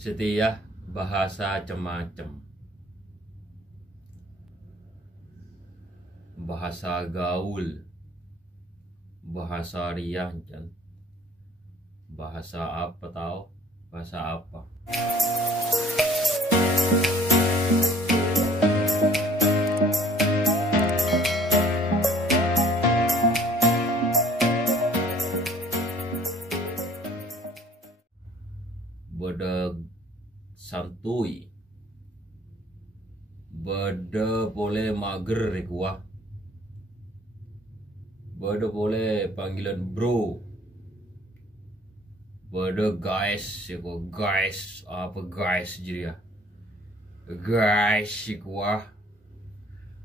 Setia bahasa cemacem, bahasa gaul, bahasa riang, bahasa apa tahu, bahasa apa. Beda santuy, beda boleh mager kuah, beda boleh panggilan bro, beda guys ya kok guys apa guys jadi ya guys kuah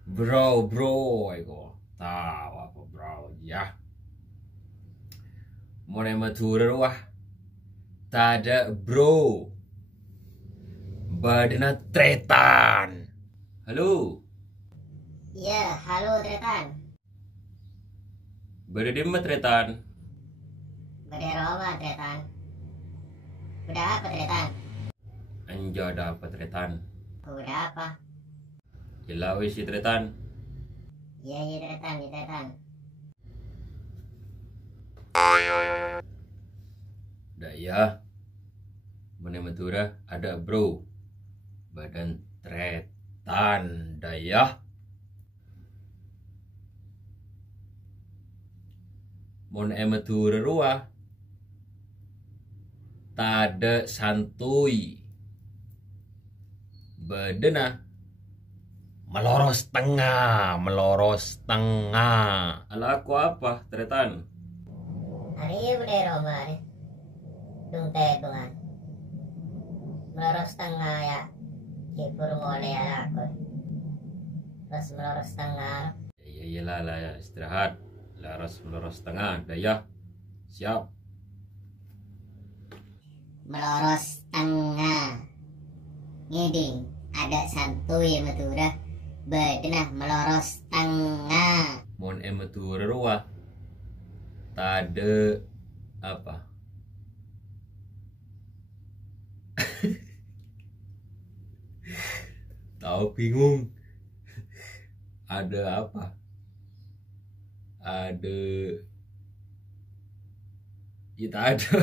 bro ya tahu apa bro ya mau Madura wah tada bro Adanya Tretan. Halo. Iya, halo Tretan. Bade di mana Tretan? Bade Roma Tretan. Udah apa Tretan? Anja dapat Tretan. Udah apa? Jelawi si Tretan. Iya Tretan, iya Tretan. Daya. Mana Madura ada bro. Badan Tretan daya. Mon Madura ruah. Tada santuy. Badana Maloros Tenga, Maloros Tenga. Ala aku apa, Tretan? Hari Bade Roma nih. Dung tetungan. Maloros Tenga ya. Kipur mole ya aku. Terus Maloros Tenga. Iyalah lah ya istirahat. Laras Maloros Tenga, daya. Siap. Maloros Tenga. Ngiding ada santuy Madura. Badana Maloros Tenga. Mon Madura ruah. Tade apa? Tahu bingung. Ada apa? Ada. Kita ada.